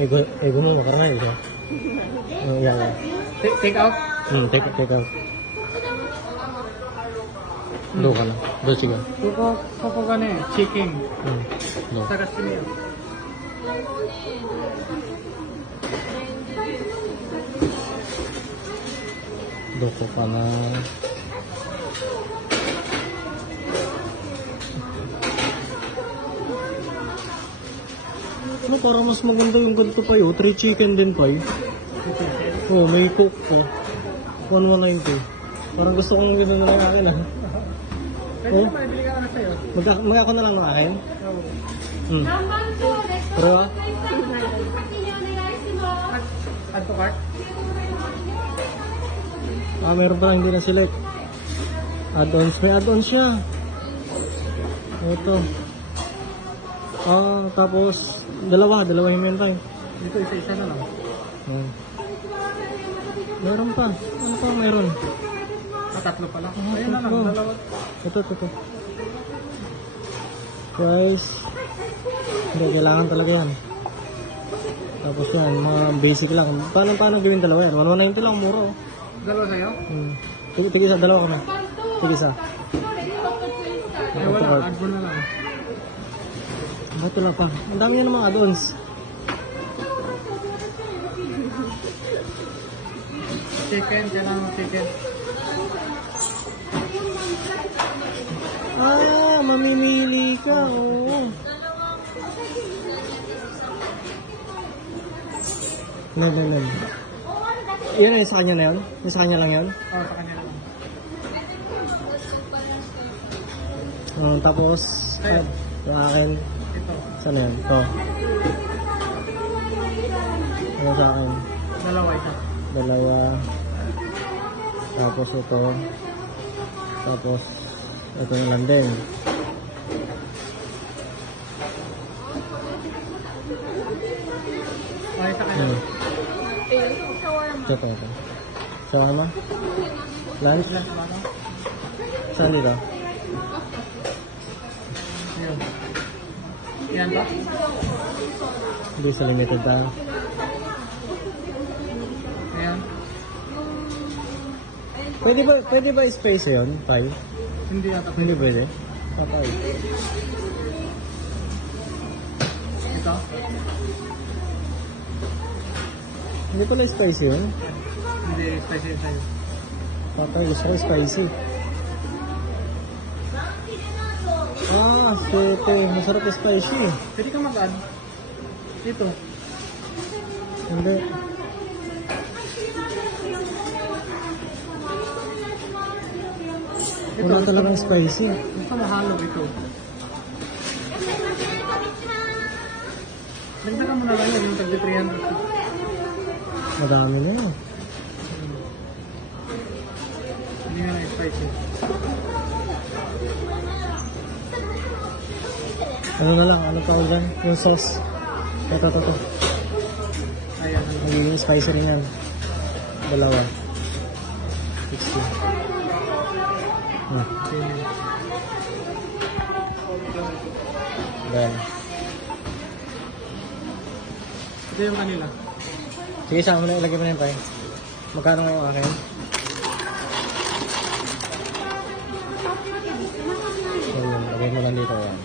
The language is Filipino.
Ego mo makarna isa. Yeah. Take out? Take out. Do ka na. Do sige. Koko ka na eh. Chicken. Do. Tagas ko niya. Do ko ka na. Ano, parang mas maganda yung ganito pa yun. 3 chicken din pa yun. Oh, may cook po. 190. Parang gusto kong gano'n na lang akin ah. Pwede Oh? naman, ibili ka na sa'yo. Magkako na lang ng akin? Oo. Pero ah? Add to cart? Meron pa lang hindi na select. Add-ons. May add-ons siya. Ito. Tapos dalawa himen tayo. Dito isa-isa na lang. Meron pa. Ano pa meron? Tatlo pala. Ah, Ayun na lang, tatlo. dalawa. Ito. Price. Hindi, kailangan talaga yan. Tapos yan, mga basic lang. Paano gawin dalawa yan? 190 lang, mura oh. Dalawa sa'yo? Tigisa, dalawa kami. Tigisa. Ay wala, add mo na lang. Ito lang pa. Ang dami niya ng mga add-ons. Chicken, kailangan mo chicken. Mamimili ka. Oo. Nem. Yan ay sa kanya na yun? Yung sa kanya lang yun? Oo, sa kanya lang. Tapos, Ayun. yung akin. Ito. Saan na yun? Ito. Ano sa akin? Dalawa isa. Dalawa. Tapos ito. Tapos, ito yung landing. Okay, sa kanya. Ito. Shawarma? Lunch? Ilan sa mano? Saan dito? Ayun. Yan ba? Hindi sa limited ta. Ayan. Pwede ba space yun? 5? Hindi ata Hindi pwede. pwede. Patay. Ito? Hindi pala spicy yun. Hindi, spicy sa'yo. Patay, gusto ko spicy. Sete. Masarap yung spicy. Pwede ka mag-add. Dito. Hindi. Wala talagang spicy. Gusto mo halo ito. Dagdagan mo na lang yan, yung tagdi 300. Madami na yun. Hindi nga na spicy. Ano na lang, ano tawag dyan? Yung sauce. Ito. Ayan. Magiging spicy rin yan. Dalawa. 60. Then. Ito yung kanila. Sige, sama mo na. Ilagay mo na yun, Pai. Magkano nga yung akin? So, yun. Lagay mo lang dito. Yan.